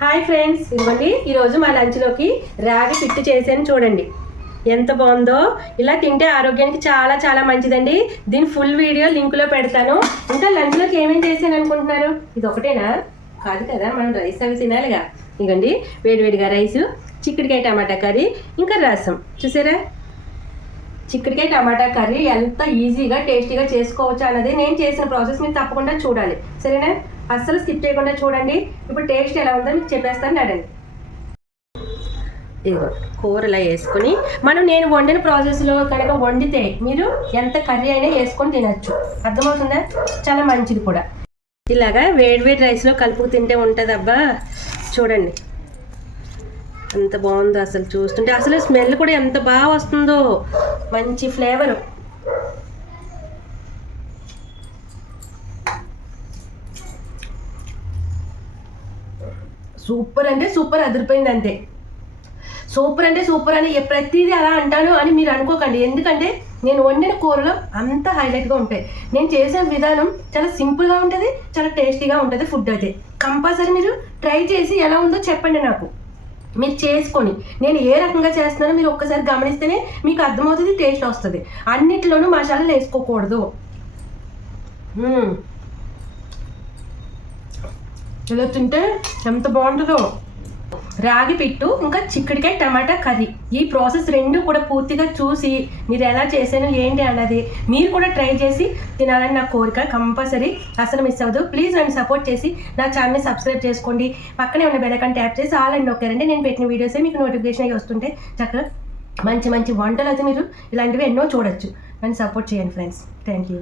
Hi friends ఇదిగోండి. ఈరోజు మా లంచ్లోకి రాగి పిట్టు చేసాను చూడండి. ఎంత బాగుందో. ఇలా తింటే ఆరోగ్యానికి చాలా చాలా మంచిదండి. దీని ఫుల్ వీడియో లింక్లో పెడతాను. ఇంకా లంచ్లోకి ఏమేమి చేశాను అనుకుంటున్నారు? ఇది ఒకటేనా కాదు కదా మనం రైస్ అవి తినాలిగా. ఇగండి వేడివేడిగా రైస్ చిక్కుడుకాయ టమాటా కర్రీ ఇంకా రసం. చూసారా? చిక్కుడుకాయ టమాటా కర్రీ ఎంత ఈజీగా టేస్టీగా చేసుకోవచ్చు అన్నది నేను చేసిన ప్రాసెస్ మీరు తప్పకుండా చూడాలి. సరేనా? అస్సలు స్కిప్ చేయకుండా చూడండి. ఇప్పుడు టేస్ట్ ఎలా ఉందో మీకు చెప్పేస్తాను అడండి ఇదిగో కూర ఇలా వేసుకొని మనం నేను వండిన ప్రాసెస్లో కనుక వండితే మీరు ఎంత కర్రీ అయినా వేసుకొని తినచ్చు. అర్థమవుతుందా? చాలా మంచిది కూడా. ఇలాగా వేడి వేడి రైస్లో కలుపుకు తింటే ఉంటుంది అబ్బా చూడండి. ఎంత బాగుందో అసలు చూస్తుంటే. అసలు స్మెల్ కూడా ఎంత బాగా వస్తుందో. మంచి ఫ్లేవర్. సూపర్ అంటే సూపర్ అదిరిపోయింది అంతే. సూపర్ అంటే సూపర్ అని ప్రతిదీ అలా అంటాను అని మీరు అనుకోకండి. ఎందుకంటే నేను వండిన కూరలో అంత హైలైట్గా ఉంటాయి. నేను చేసిన విధానం చాలా సింపుల్గా ఉంటుంది చాలా టేస్టీగా ఉంటుంది ఫుడ్ అయితే. కంపల్సరీ మీరు ట్రై చేసి ఎలా ఉందో చెప్పండి నాకు. మీరు చేసుకొని నేను ఏ రకంగా చేస్తున్నానో మీరు ఒక్కసారి గమనిస్తేనే మీకు అర్థమవుతుంది టేస్ట్ వస్తుంది. అన్నిటిలోనూ మసాలాలు వేసుకోకూడదు. ఇలా తింటే ఎంత బాగుంటుందో. రాగి పిట్టు ఇంకా చిక్కడికాయ టమాటా కర్రీ. ఈ ప్రాసెస్ రెండు కూడా పూర్తిగా చూసి మీరు ఎలా చేశాను ఏంటి అన్నది మీరు కూడా ట్రై చేసి తినాలని నా కోరిక కంపల్సరీ. అసలు మిస్ అవ్వదు. ప్లీజ్ నన్ను సపోర్ట్ చేసి నా ఛానల్ని సబ్స్క్రైబ్ చేసుకోండి. పక్కనే ఉన్న బెలకన్ ట్యాప్ చేసి ఆల్ అండ్ నొక్కారంటే నేను పెట్టిన వీడియోసే మీకు నోటిఫికేషన్ అయ్యి వస్తుంటే చక్కగా మంచి మంచి వంటలు అయితే మీరు ఇలాంటివి ఎన్నో చూడొచ్చు. నన్ను సపోర్ట్ చేయండి ఫ్రెండ్స్ థ్యాంక్ యూ